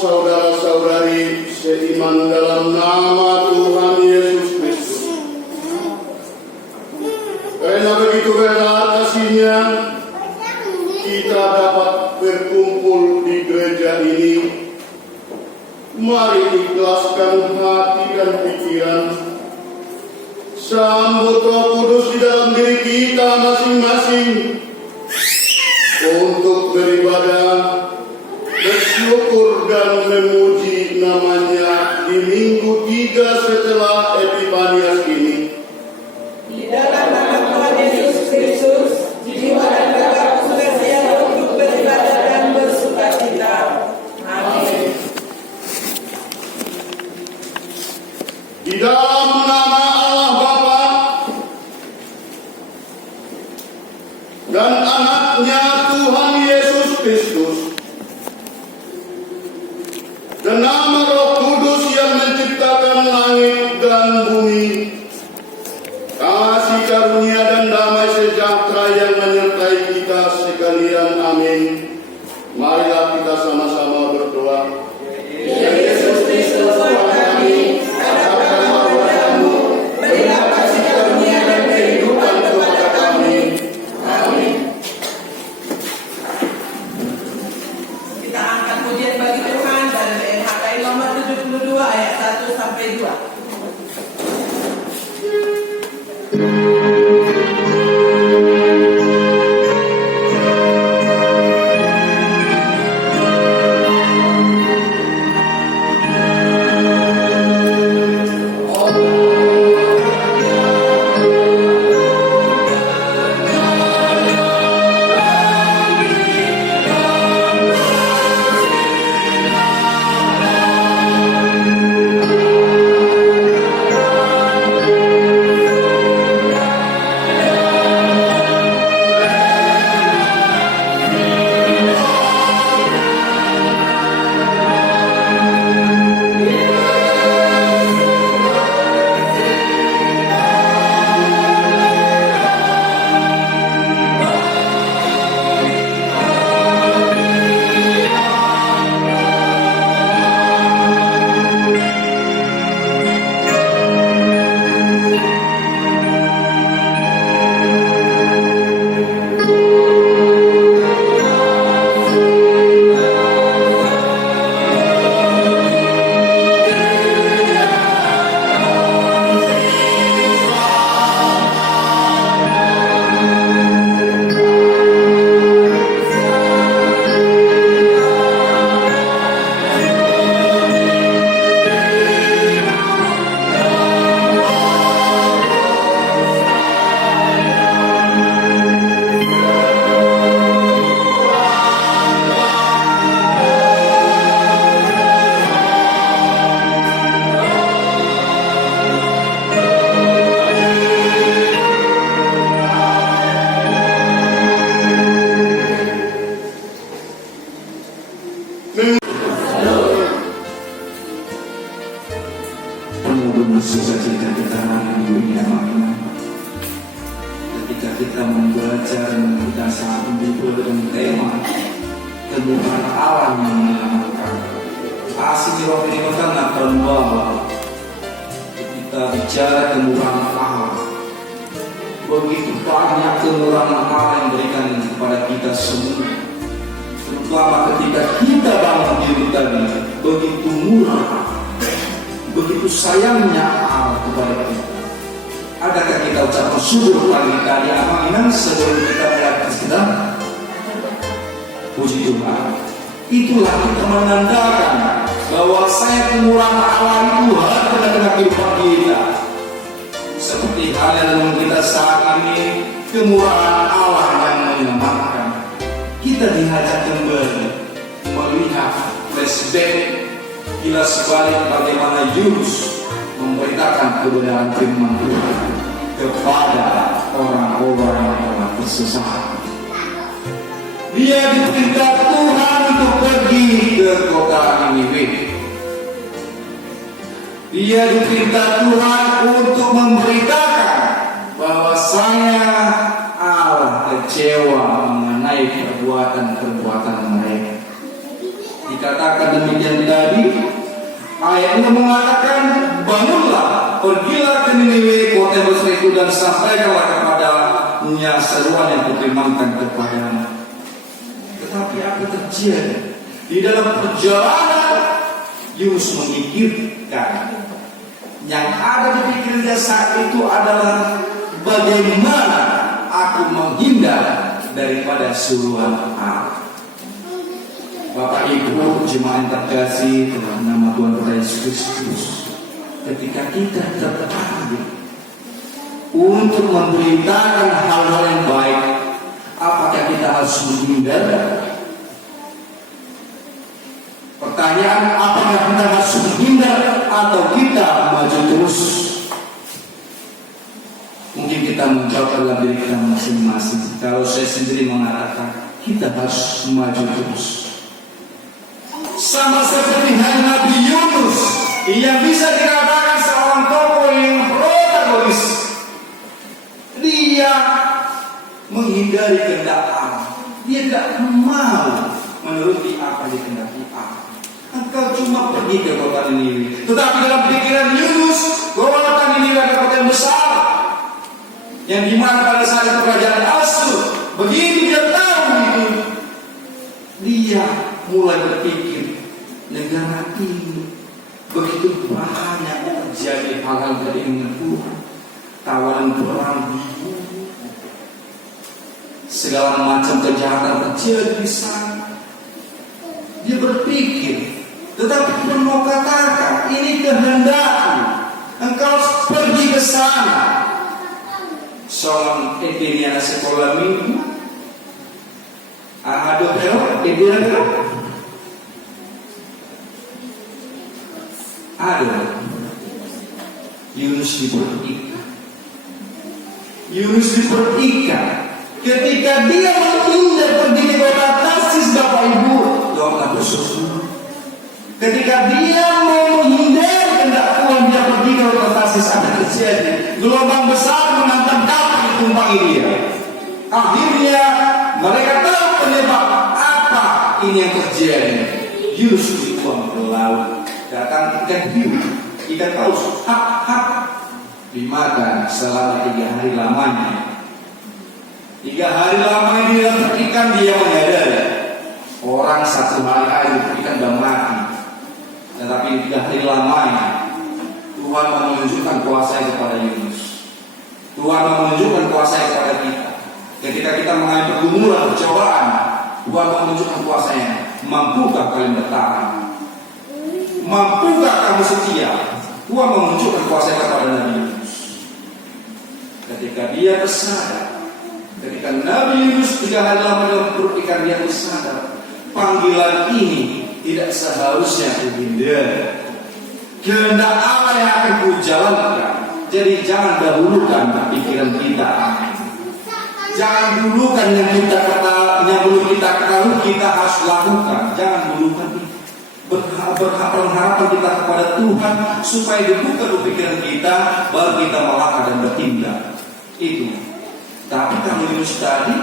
saudara-saudari seiman dalam nama Tuhan Yesus Kristus. Karena begitu rela kasih-Nya, kita dapat berkumpul di gereja ini. Mari ikhlaskan hati dan pikiran, sambut Roh Kudus di dalam diri kita masing-masing untuk beribadah, bersyukur dan memuji nama-Nya di minggu 3 setelah Epifanias ini. Di dalam nama Tuhan Yesus Kristus, jiwa dan ragaku bersedia untuk beribadah dan bersukacita. Amin. Di dalam nama Allah Bapa dan Anak-Nya Tuhan Yesus Kristus, dan nama Roh Kudus yang menciptakan langit dan bumi, kasih karunia dan damai sejahtera yang menyertai kita sekalian. Amin. Marilah kita sama-sama berdoa. Ya Yesus Kristus Tuhan kami, hadapkan wajah-Mu, berilah kasih karunia dan kehidupan kepada kami. Amin. Kita angkat pujian bagi Tuhan dari NHKI nomor 72 ayat 1 sampai 2. Penuh sukacita kita di dunia mana ketika kita membaca dan kita saat menghibur dengan tema kemuliaan Allah yang menyelamatkan. Asli roh ini akan bahwa kita bicara kemuliaan Allah, begitu banyak kemuliaan Allah yang diberikan kepada kita semua, terutama ketika kita bangun diri tadi, begitu murah, begitu sayangnya Allah kepada kita. Adakah kita ucapkan syukur pagi tadi aminan sebelum kita melakukan sedang? Puji Tuhan. Itulah kita menandakan bahwa saya kemurahan Allah itu ada dalam kehidupan kita. Seperti halnya dalam kita saat ini, kemurahan Allah yang menyelamatkan. Kita diajak kembali melihat flashback kilas balik bagaimana Yunus memberitakan kebenaran firman Tuhan kepada orang-orang yang telah tersesat. Dia diperintah Tuhan untuk pergi ke kota Niniwe. Dia diperintah Tuhan untuk memberitakan bahwasanya Allah kecewa mengenai perbuatan-perbuatan mereka. Dikatakan demikian tadi, ayatnya mengatakan, bangunlah, pergilah ke Niniwe, kota yang besar itu, dan sampaikanlah kepadanya seruan yang kutimangkan kepadanya. Tetapi apa terjadi? Di dalam perjalanan, Yunus memikirkan, yang ada di pikirannya saat itu adalah bagaimana aku menghindar daripada suruhan Allah. Bapak Ibu jemaat yang terkasih dalam nama Tuhan kita Yesus Kristus, ketika kita terpanggil untuk memberitakan hal-hal yang baik, apakah kita harus menghindar? Pertanyaan, apakah kita harus menghindar atau kita maju terus? Mungkin kita menjawab dalam diri kita masing-masing. Kalau saya sendiri mengatakan kita harus maju terus. Sama seperti Nabi Yunus yang bisa dikatakan seorang tokoh yang protagonis. Dia menghindari kehendak Allah. Dia tidak mau menuruti apa yang dikehendaki Allah. Engkau cuma pergi ke kota Niniwe. Tetapi dalam pikiran Yunus, kota Niniwe adalah kota yang besar, yang dimana pada saat itu kerajaan Asyur. Begitu dia tahu itu, dia mulai berpikir, negara ini begitu banyak terjadi hal-hal dari Tuhan, tawaran perang, segala macam kejahatan terjadi di sana. Dia berpikir, tetapi Tuhan mau katakan, ini kehendakmu, engkau pergi ke sana. Seorang anak sekolah minggu, ada Yunus dipertikan. Ketika dia menghindar pergi ke kota Tarsis, Bapak Ibu, doa bersyukur. Ketika dia mau menghindar kehendak Tuhan, dia pergi ke kota Tarsis, apa terjadi? Gelombang besar menantang kapal ditumpangi dia. Akhirnya mereka tahu penyebab apa ini yang terjadi. Yunus dibuang ke laut. Datang ikan hiu, ikan paus, dimakan selama 3 hari lamanya. 3 hari lamanya dia dapat ikan, dia menyadari orang 1 hari aja ikan sudah mati. Tetapi 3 hari lamanya Tuhan menunjukkan kuasa kepada Yunus. Tuhan menunjukkan kuasa kepada kita. Ketika kita mengalami pergumulan, percobaan, Tuhan menunjukkan kuasanya. Mampukah kalian bertahan? Mampukah kamu setia? Tuhan menunjukkan kuasa kepada Nabi Yunus. Ketika dia bersadar, ketika Nabi Yunus 3 hari lama dalam perut ikan, dia bersadar, panggilan ini tidak seharusnya kuhindari. Kehendak Allah yang akan kujalankan. Jadi jangan dahulukan pikiran kita. Jangan dulukan yang belum kita ketahui kita harus lakukan. Jangan dulukan itu. Berharapan kita kepada Tuhan supaya dibuka pikiran kita, baru kita melangkah dan bertindak. Itu. Tapi kalau Yunus tadi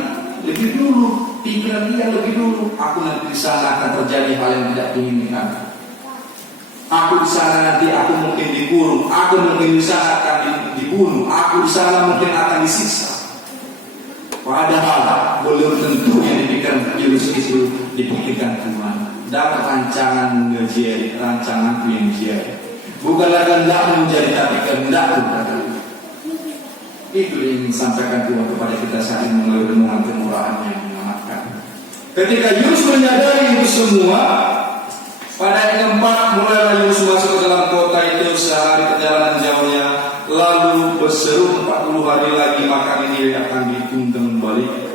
lebih dulu, pikiran dia lebih dulu. Aku nanti di sana akan terjadi hal yang tidak diinginkan. Aku di sana nanti aku mungkin dikurung. Aku mungkin di sana akan dibunuh. Aku di sana mungkin akan disiksa. Padahal belum tentu yang dipikirkan Yunus itu dipikirkan Tuhan. Dapat rancangan menjadi rancanganku yang jaya. Bukanlah kehendakmu menjadi, tapi kehendakku katakan. Itu yang ingin sampaikan Tuhan kepada kita saat ini melalui renungan kemurahan yang menyelamatkan. Ketika Yunus menyadari itu semua, pada yang keempat mulailah Yunus masuk ke dalam kota itu sehari perjalanan jauhnya, lalu berseru 40 hari lagi maka ini akan ditunggang balik.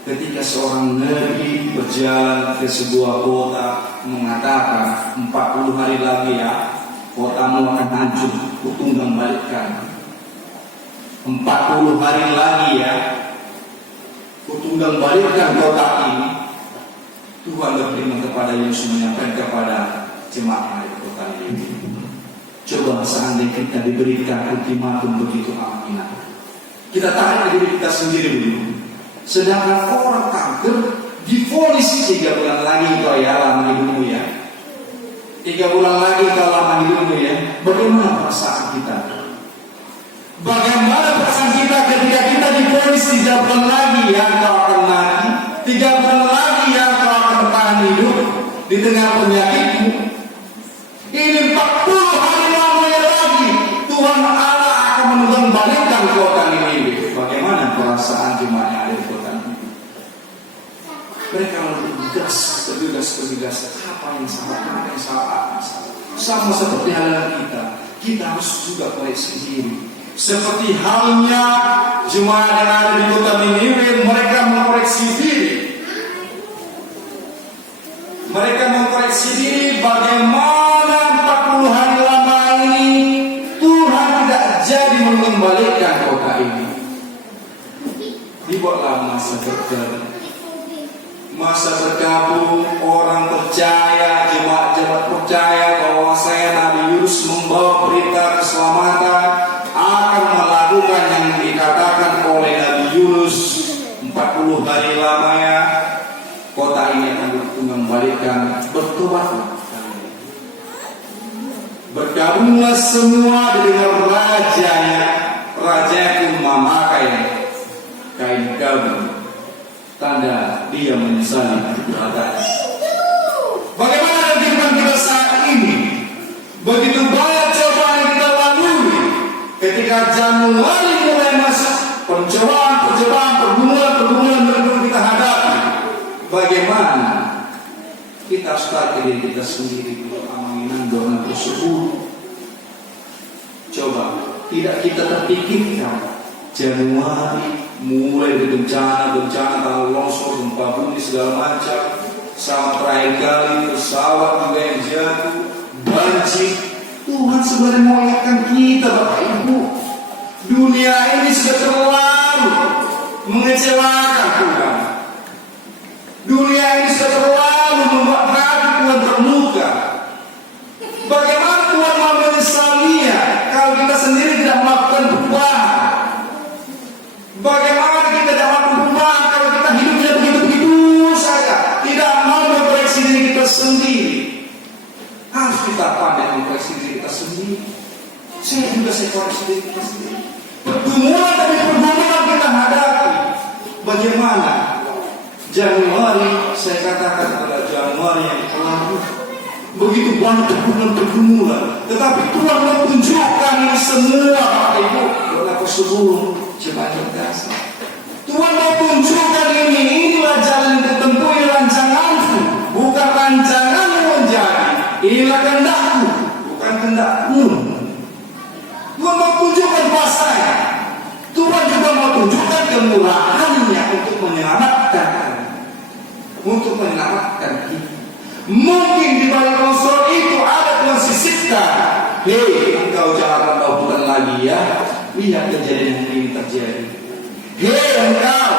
Ketika seorang nabi berjalan ke sebuah kota mengatakan 40 hari lagi ya kotamu akan hancur, kutunggang balikkan. 40 hari lagi ya kutunggang balikkan kota ini. Tuhan berfirman kepada Yunus menyampaikan kepada jemaat di kota ini. Coba seandainya kita diberikan ultimatum begitu amanah, kita tarik diri kita sendiri dulu. Sedangkan orang kanker di divonis 3 bulan lagi kau ya lama hidupmu ya. 3 bulan lagi kau lama hidupmu ya. Bagaimana perasaan kita? Bagaimana perasaan kita ketika kita divonis 3 bulan lagi ya kau akan mati, 3 bulan lagi ya kau akan bertahan hidup di tengah penyakitmu. Ini 40 hari lamanya lagi Tuhan Allah akan mengembalikan kota Niniwe. Bagaimana perasaan jemaat yang ada di kota Niniwe? Mereka bergegas. Apa yang salah? Sama seperti halnya kita harus juga koreksi diri. Seperti halnya jemaat yang ada di kota Niniwe, mereka mengoreksi diri. Mereka mengkoreksi diri bagaimana 40 hari lama ini Tuhan tidak jadi mengembalikan kota ini. Dibuatlah masa bergabung, orang percaya, jemaat-jemaat percaya bahwa saya Nabi Yunus membawa berita keselamatan akan melakukan yang dikatakan oleh Nabi Yunus 40 hari lamanya kota ini akan mengembalikan. Bertobatlah, bergabunglah semua dengan rajanya. Raja pun memakai kain gabung, tanda dia menyesali perbuatannya. Bagaimana kehidupan kita saat ini? Begitu banyak cobaan yang kita lalui. Ketika Januari mulai masuk, pencobaan, pergumulan kita hadapi. Bagaimana kita start diri kita sendiri mengamankan doa tersebut? Coba tidak kita terpikirkan Januari mulai dari bencana tanah longsor, gempa bumi segala macam, sama terakhir kali pesawat juga yang jatuh, banjir. Tuhan sebenarnya mengingatkan kita, Bapak Ibu, dunia ini sudah terlalu mengecewakan Tuhan. Dunia ini sudah terlalu membuat hati Tuhan terluka. Bagaimana Tuhan mau menyesalinya kalau kita sendiri tidak melakukan perubahan? Bagaimana kita tidak melakukan perubahan kalau kita hidupnya begitu-begitu saja, tidak mau memkoreksi diri kita sendiri? Harus kita pandai memkoreksi diri kita sendiri. Saya koreksi diri kita sendiri. Pergumulan demi pergumulan kita hadapi. Bagaimana Januari, saya katakan pada Januari yang lalu, begitu banyak pergumulan, tetapi Tuhan menunjukkan ini semua, Bapak Ibu, berlaku sebelum jemaat kasih. Tuhan mau tunjukkan inilah jalan yang ditempuh, rancanganku, bukan rancanganmu menjadi. Inilah kehendakku, bukan kehendakmu. Tuhan mau tunjukkan kuasanya. Tuhan juga mau tunjukkan kemurahannya untuk menyelamatkan kita. Mungkin di balik longsor itu ada Tuhan sisipkan. Hei, engkau jangan melakukan lagi ya. Lihat kejadian yang ini terjadi. Hei engkau,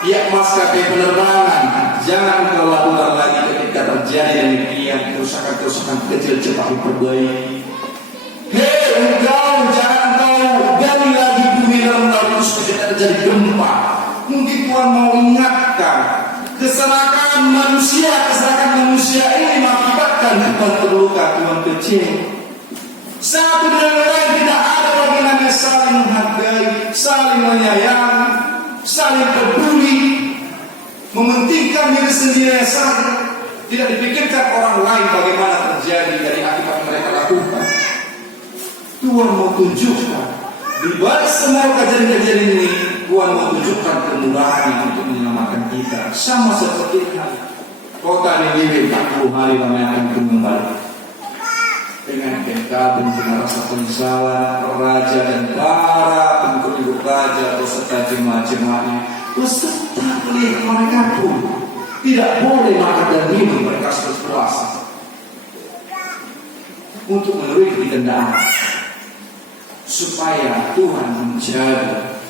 pihak maskapai penerbangan, jangan engkau lakukan lagi ketika terjadi demikian kerusakan kecil cepat diperbaiki. Hei engkau, jangan engkau gali lagi bumi dalam terus ketika terjadi gempa. Mungkin Tuhan mau ingatkan kesalahan manusia ini mengakibatkan Tuhan terluka, Tuhan kecil. Satu dengan lain tidak ada lagi namanya saling menghargai, saling menyayangi, saling peduli, mementingkan diri sendiri saja. Tidak dipikirkan orang lain bagaimana terjadi dari akibat mereka lakukan. Tuhan mau tunjukkan di balik semua kejadian-kejadian ini, Tuhan mau tunjukkan kemurahan untuk menyelamatkan kita. Sama seperti kota Niniwe 40 hari lamanya akan kembali. Dengan kegabung, dengan rasa penyesalan, raja dan para pengikut raja beserta jemaat-jemaatnya, beserta mereka pun tidak boleh makan dan minum, mereka harus berpuasa untuk menuruti ketendahan supaya Tuhan menjaga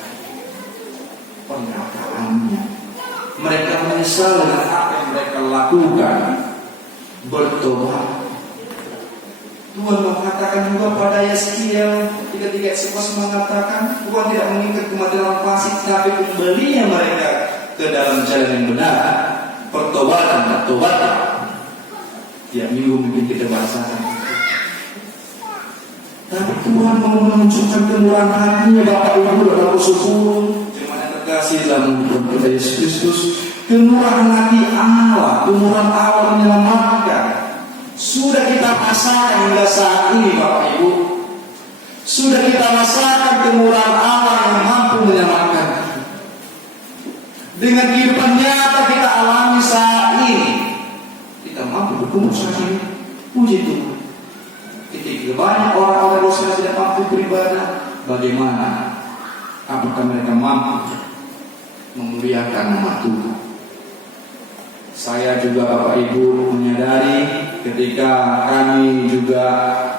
pernikahannya. Mereka menyesal dengan apa yang mereka lakukan, bertobat. Tuhan mengatakan juga pada Yeskiel 33:11 mengatakan Tuhan tidak mengingat kematian orang fasik, tapi kembalinya mereka ke dalam jalan yang benar. pertobatan. Tiap minggu mungkin kita bahasakan. Tapi Tuhan mau menunjukkan kemurahan hatinya Bapak Ibu dalam bersyukur. Jemaat yang terkasih dalam kita Yesus Kristus, kemurahan hati Allah, kemurahan Allah menyelamatkan. Sudah kita rasakan hingga saat ini Bapak Ibu. Sudah kita rasakan kemurahan Allah yang mampu menyelamatkan. Dengan kehidupan nyata kita alami saat ini, kita mampu berkumpul saat ini. Puji Tuhan. Ketika banyak orang-orang dosa tidak mampu beribadah, bagaimana? Apakah mereka mampu memuliakan nama Tuhan? Saya juga Bapak Ibu menyadari ketika kami juga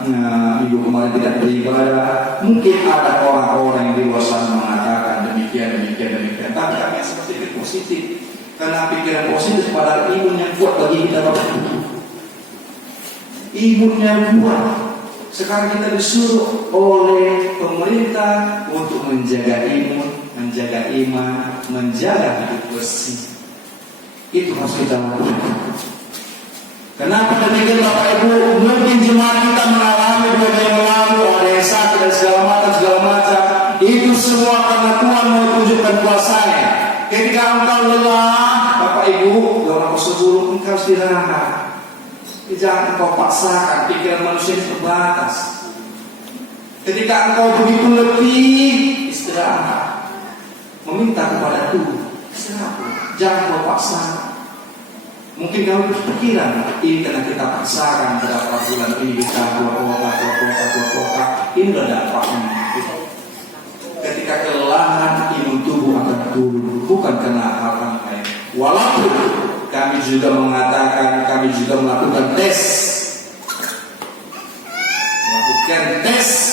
minggu kemarin tidak beribadah, mungkin ada orang-orang yang di luar sana mengatakan demikian. Tapi kami seperti itu positif, karena pikiran positif pada imun yang kuat bagi kita Bapak Ibu. Imunnya kuat. Sekarang kita disuruh oleh pemerintah untuk menjaga imun, menjaga iman, menjaga hidup bersih. Itu harus kita lakukan. Kenapa demikian Bapak Ibu? Mungkin jemaat kita mengalami berbagai yang lalu, ada yang sakit dan segala macam. Itu semua karena Tuhan mau tunjukkan kuasanya. Ketika engkau lelah, Bapak Ibu, dalam sebelum engkau istirahat. Jangan engkau paksakan, pikiran manusia terbatas. Ketika engkau begitu letih, istirahat. Meminta kepada Tuhan, istirahat. Jangan engkau paksakan. Mungkin kamu berpikiran, ini karena kita paksakan berapa bulan ini kita kuota. Ini udah dampaknya. Ketika kelelahan, imun tubuh akan turun, bukan karena hal-hal lain. Walaupun kami juga mengatakan, kami juga melakukan tes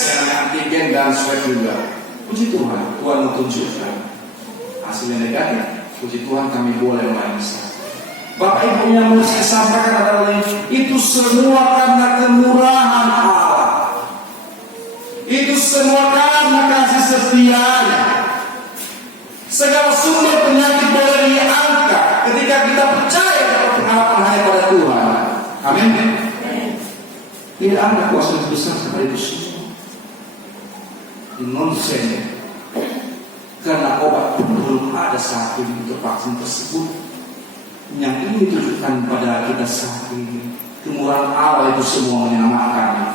yang antigen dan swab juga. Puji Tuhan, Tuhan menunjukkan hasilnya negatif. Puji Tuhan, kami boleh melayani. Bapak Ibu yang mau saya sampaikan adalah itu semua karena kemurahan Allah. Itu semua karena kasih setianya. Segala sumber penyakit boleh diangkat ketika kita percaya pada pengharapan hanya pada Tuhan. Amin. Tidak ada kuasa yang besar seperti itu semua. Nonsen. Karena obat belum ada saat ini untuk vaksin tersebut. Yang ini ditujukan pada kita saat ini. Kemurahan Allah itu semua menyelamatkan.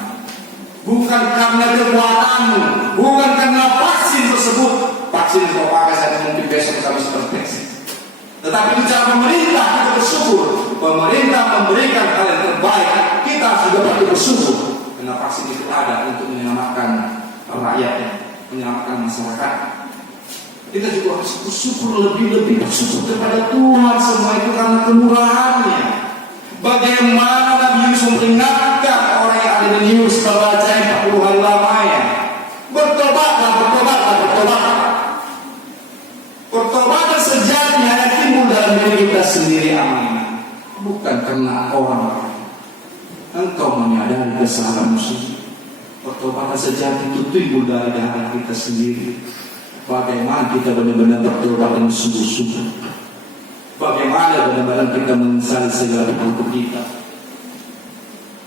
Bukan karena kekuatanmu, bukan karena vaksin tersebut. Vaksin itu pakai saat mungkin besok kami terdeteksi. Tetapi itu cara pemerintah, kita bersyukur. Pemerintah memberikan hal yang terbaik. Kita juga patut bersyukur. Karena vaksin itu ada untuk menyelamatkan rakyatnya, menyelamatkan masyarakat. Kita juga harus bersyukur, lebih bersyukur kepada Tuhan. Semua itu karena kemurahannya. Bagaimana Nabi Yunus memperingatkan orang yang ada di Yunus membaca 40 hari lamanya. Bertobatlah. Pertobatan sejati hanya timbul dalam diri kita sendiri, aman. Bukan karena orang. Engkau menyadari kesalahanmu sendiri. Pertobatan sejati itu timbul dari dalam kita sendiri. Bagaimana kita benar-benar bertobat dengan sungguh-sungguh. Bagaimana benar-benar kita menyesali segala bentuk kita.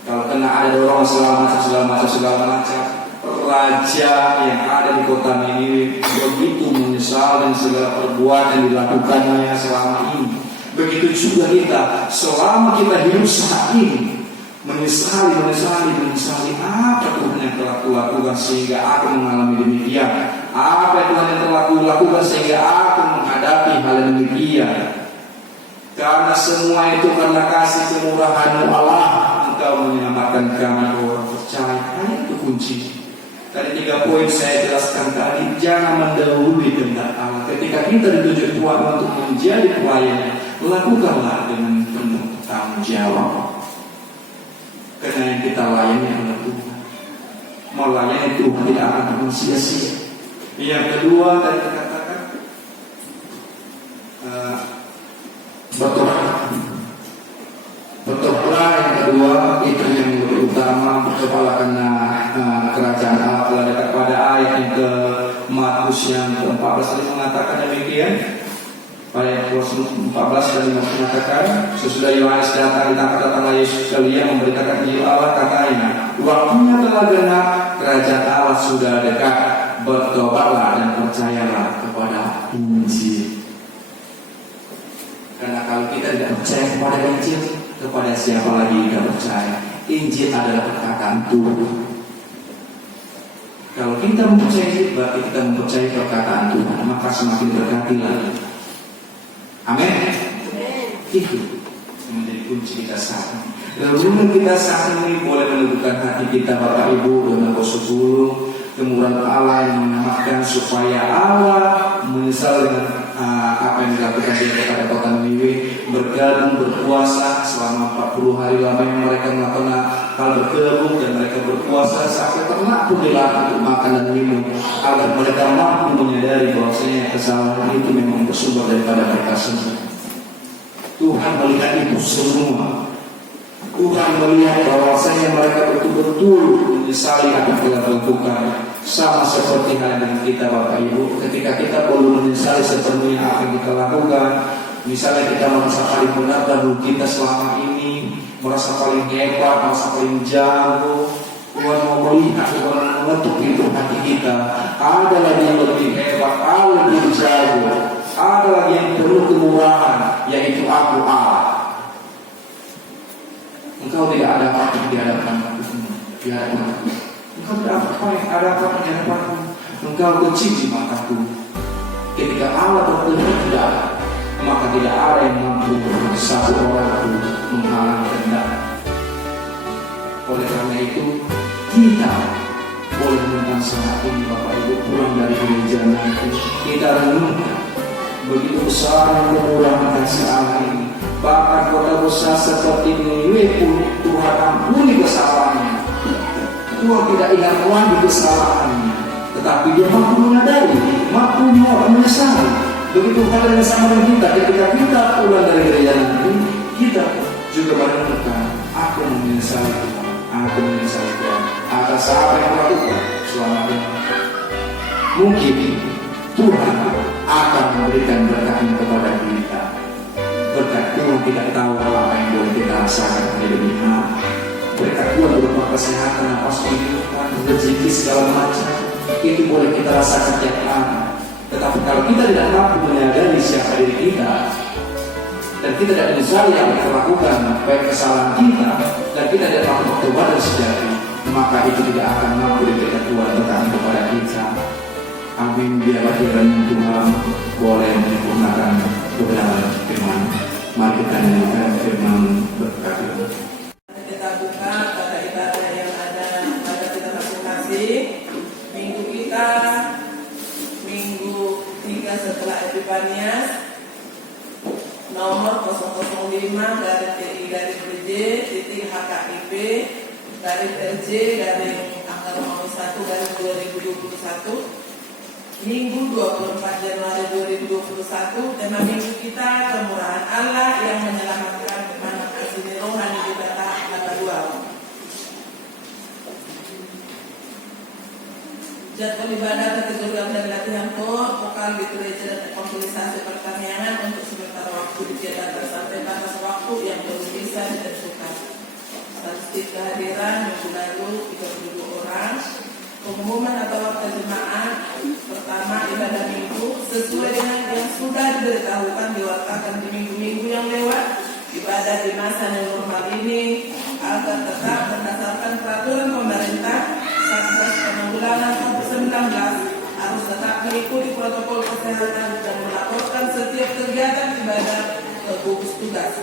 Kalau kena ada orang segala macam. Raja yang ada di kota ini begitu menyesal dan segala perbuatan dilakukannya selama ini. Begitu juga kita selama kita hidup saat ini menyesali apa Tuhan yang telah kulakukan sehingga aku mengalami demikian. Apa Tuhan yang telah kulakukan sehingga aku menghadapi hal yang demikian. Karena semua itu karena kasih kemurahan Allah, Engkau menyelamatkan kami orang percaya. Hanya itu kunci. Tadi 3 poin saya jelaskan tadi. Jangan mendahului kehendak Allah. Ketika kita dituju Tuhan untuk menjadi pelayan, lakukanlah dengan penuh tanggung jawab. Karena yang kita layani adalah Tuhan. Melayani Tuhan tidak akan pernah sia-sia. Yang kedua tadi dikatakan bertobatlah. Yang kedua itu yang lebih utama. Bertobatlah karena kerajaan Allah telah dekat. Pada ayat yang ke Markus yang ke-14 tadi mengatakan demikian. Pada ayat 14 dan 15 mengatakan, sesudah Yohanes datang, datanglah Yesus ke Elia memberitakan Injil Allah, katanya, waktunya telah genap, kerajaan Allah sudah dekat, bertobatlah dan percayalah kepada Injil. Karena kalau kita tidak percaya kepada Injil, kepada siapa lagi kita percaya? Injil adalah perkataan Tuhan. Kalau kita mempercayai Injil, berarti kita mempercayai perkataan Tuhan, maka semakin berkati lagi. Amin. Itu yang menjadi kunci kita saat ini. Renungan kita saat ini boleh menentukan hati kita, Bapak Ibu, dengan Kosong 10, kemurahan Allah yang mengamatkan supaya Allah menyesal dengan apa yang dilakukan dia kepada kota Niniwe, bergabung berpuasa selama 40 hari lamanya mereka melakukan hal berkebun dan mereka berpuasa sampai ternak pun dilarang untuk makan dan minum agar mereka mampu menyadari bahwasanya kesalahan itu memang bersumber daripada mereka sendiri. Tuhan melihat itu semua. Tuhan melihat bahwasanya mereka betul-betul menyesali apa yang telah dilakukan. Sama seperti hal dengan kita, Bapak Ibu, ketika kita perlu menyesali sepenuhnya apa yang kita lakukan. Misalnya kita merasa paling benar dan kita selama ini, merasa paling hebat, merasa paling jago. Tuhan mau melihat, Tuhan mengetuk pintu hati kita. Ada lagi yang lebih hebat, ada lebih jago, ada lagi yang penuh kemurahan, yaitu aku Allah. Engkau tidak ada apa-apa di hadapan aku. Engkau tidak ada apa-apa di hadapanku. Engkau kecil di mataku. Ketika Allah berkehendak tidak, maka tidak ada yang mampu satu orang pun menghalangi kehendak. Oleh karena itu, kita boleh tentang saat ini, Bapak Ibu, pulang dari gereja nanti, kita renungkan begitu besar kemurahan kasih Allah ini. Bahkan kota besar seperti Niniwe pun Tuhan ampuni kesalahannya. Tuhan tidak ingat lagi kesalahannya, tetapi Dia mampu menyadari, mampu menyesali. Begitu hal yang sama dengan kita, ketika kita pulang dari gereja nanti, kita juga merenungkan, aku menyesali Tuhan, aku menyesali Tuhan atas apa yang aku lakukan selama ini. Mungkin Tuhan akan memberikan berkatnya kepada kita. Berkat Tuhan tidak tahu apa yang boleh kita rasakan di dunia. Berkat Tuhan berupa kesehatan, nafas kehidupan, rezeki segala macam, itu boleh kita rasakan tiap hari. Tetapi kalau kita tidak mampu menyadari siapa diri kita, dan kita tidak menyesali yang kita lakukan, baik kesalahan kita, dan kita tidak mampu bertobat dan sejati, maka itu tidak akan mampu diberikan Tuhan berkat kepada kita. Amin. Biarlah kiranya Tuhan boleh menyempurnakan kebenaran firman. Mari kita nyanyikan firman berkat. Kita buka pada ibadah yang ada pada kita masing-masing. Minggu kita Minggu 3 setelah Epifanias, nomor 005 garis TI garis BJ titik HKIP garis RJ garis angka 1 garis 2021. Minggu 24 Januari 2021, tema minggu kita kemurahan Allah yang menyelamatkan anak asli rohani di Batak Nataruau. Jadwal ibadah kategori dan latihan kor, vokal literatur dan konsolidasi pertanian untuk sementara waktu dijalankan sampai batas waktu yang belum bisa ditentukan. Statistik kehadiran minggu lalu 32 orang. Pengumuman atau waktu jemaat pertama ibadah minggu sesuai dengan yang sudah diberitahukan diwakilkan di minggu-minggu yang lewat. Ibadah di masa yang normal ini agar tetap berdasarkan peraturan pemerintah Satgas Penanggulangan COVID-19 harus tetap mengikuti protokol kesehatan dan melaporkan setiap kegiatan ibadah ke gugus tugas.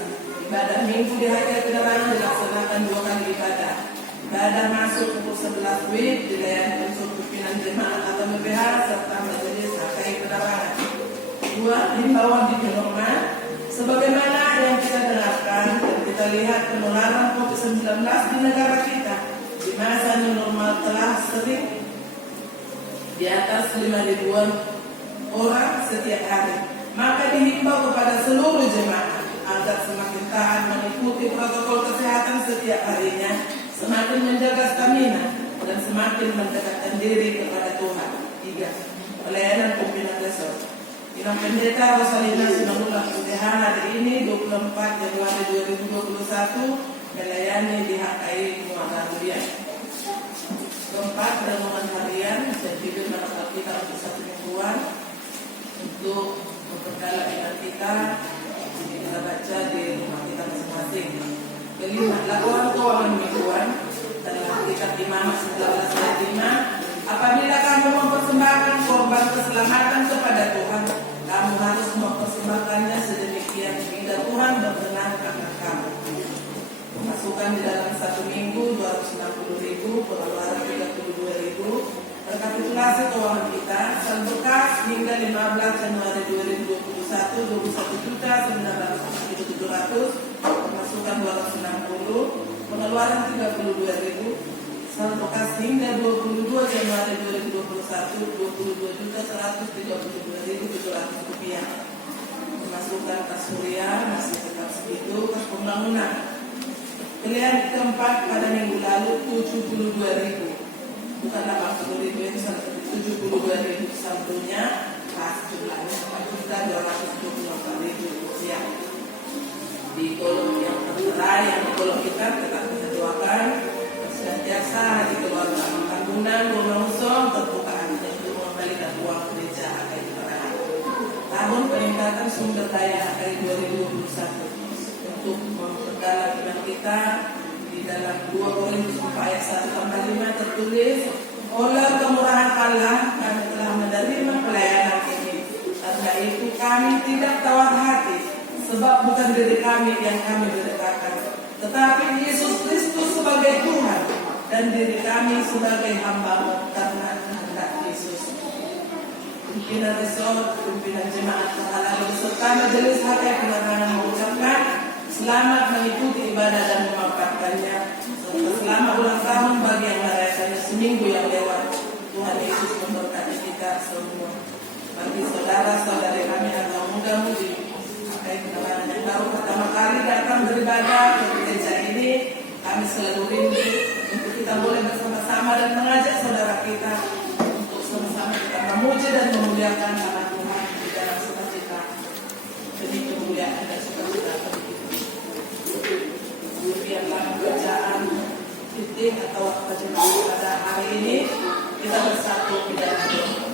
Ibadah minggu di hari kedatangan dilaksanakan 2 kali ibadah. Ibadah masuk pukul 11 WIB dilayani unsur pimpinan jemaat atau MPH serta majelis HKI penerangan. 2. Himbauan di normal sebagaimana yang kita dengarkan dan kita lihat penularan COVID-19 di negara kita di masa new normal telah sering di atas 5.000 orang setiap hari. Maka dihimbau kepada seluruh jemaat agar semakin taat mengikuti protokol kesehatan setiap harinya, semakin menjaga stamina dan semakin mendekatkan diri kepada Tuhan. 3. Pelayanan pimpinan resort. Imam Pendeta Rosalina Simanula Pendehan hari ini 24 Januari 2021 melayani di HKI Muhammadiyah. Keempat, renungan harian jadi manfaat kita untuk satu mingguan untuk memperdalam iman kita baca di rumah kita masing-masing. Kelima, lakukan keuangan mingguan dalam kitab Imamat 19 ayat 5. Apabila kamu mempersembahkan korban keselamatan kepada Tuhan, kamu harus mempersembahkannya sedemikian hingga Tuhan berkenan karena kamu. Masukkan di dalam satu minggu 260.000, pengeluaran 32.000. Rekapitulasi keuangan kita, saldo bekas hingga 15 Januari 2021 21.900.700, pemasukan 260, pengeluaran 32.000, saldo bekas hingga 22 Januari 2021 22.132.700 rupiah. Pemasukan kas surya masih tetap segitu, kas pembangunan. Pilihan keempat pada minggu lalu 72.000. Bukan 80.000 itu 72.000 saldonya pas jumlahnya 4.224.000 rupiah. Di kolom yang tertera yang di kolom kita tetap kita doakan senantiasa di keluarga Kambunan Gomongso terbuka hatinya untuk mengembalikan uang gereja HKI Parahan. Tahun peningkatan sumber daya HKI 2021 untuk memperdalam iman kita. Di dalam 2 Korintus 4 ayat 1-5 tertulis, oleh kemurahan Allah kami telah menerima pelayanan ini. Karena itu kami tidak tawar hati, sebab bukan diri kami yang kami berdekatan, tetapi Yesus Kristus sebagai Tuhan dan diri kami sebagai hamba karena kehendak Yesus. Pimpinan resort, pimpinan jemaat pahala beserta majelis HKI Parahan mengucapkan selamat mengikuti ibadah dan memanfaatkannya. Selamat ulang tahun bagi yang merayakannya seminggu yang lewat. Tuhan Yesus memberkati kita semua. Bagi saudara-saudari kami atau muda-mudi HKI Parahan yang baru pertama kali datang beribadah ke gereja ini, kami selalu rindu untuk kita boleh bersama-sama dan mengajak saudara kita untuk sama-sama kita memuji dan memuliakan nama Tuhan di dalam sukacita demi kemuliaan dan sukacita biarlah bacaan titik atau kajian pada hari ini kita bersatu di dalam doa.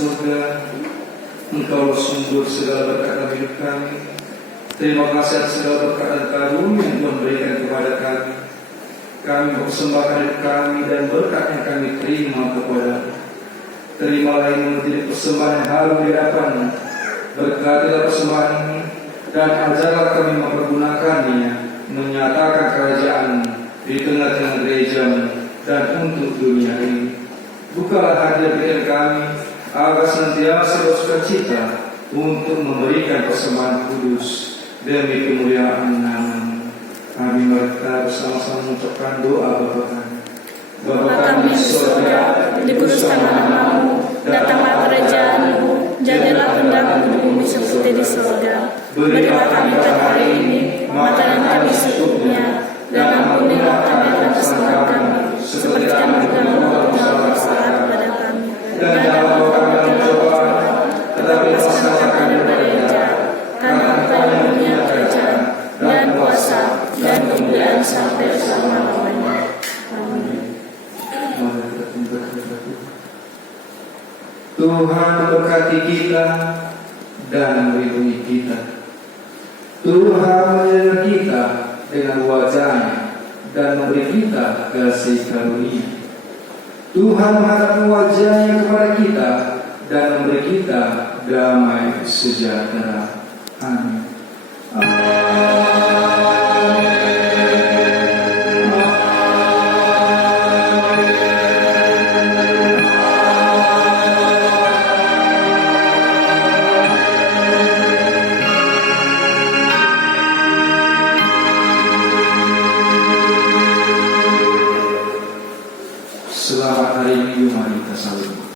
surga, Engkau sumber segala berkat dalam hidup kami. Terima kasih atas segala berkat dan karunia yang Tuhan berikan kepada kami. Kami mempersembahkan hidup kami dan berkat yang kami terima kepada. Terimalah ini menjadi persembahan yang harum di hadapan-Mu. Berkatilah persembahan ini dan ajarlah kami mempergunakannya, menyatakan kerajaan di tengah-tengah gereja-Mu dan untuk dunia ini. Bukalah hati dan pikiran kami agar senantiasa bersukacita untuk memberikan persembahan kudus demi kemuliaan nama-Mu. Kami mereka bersama-sama mengucapkan doa Bapa kami. Bapa kami di surga, dikuduskanlah nama-Mu, datanglah kerajaan-Mu, jadilah kehendak-Mu di bumi seperti di surga. Berilah kami pada hari ini makanan kami secukupnya, dan ampunilah kami akan kesalahan kami, seperti kami juga mengampuni kesalahan kepada kami. Dan janganlah kami dalam pencobaan, tetapi lepaskanlah kami dari yang jahat. Karena Engkau yang punya kerajaan dan kuasa dan kemuliaan sampai selama-lamanya. Amin. Tuhan berkati kita dan melindungi kita. Tuhan menyertai kita dengan wajah-Nya dan memberi kita kasih karunia. Tuhan menghadapkan wajah-Nya kepada kita dan memberi kita damai sejahtera. Amin. Amin.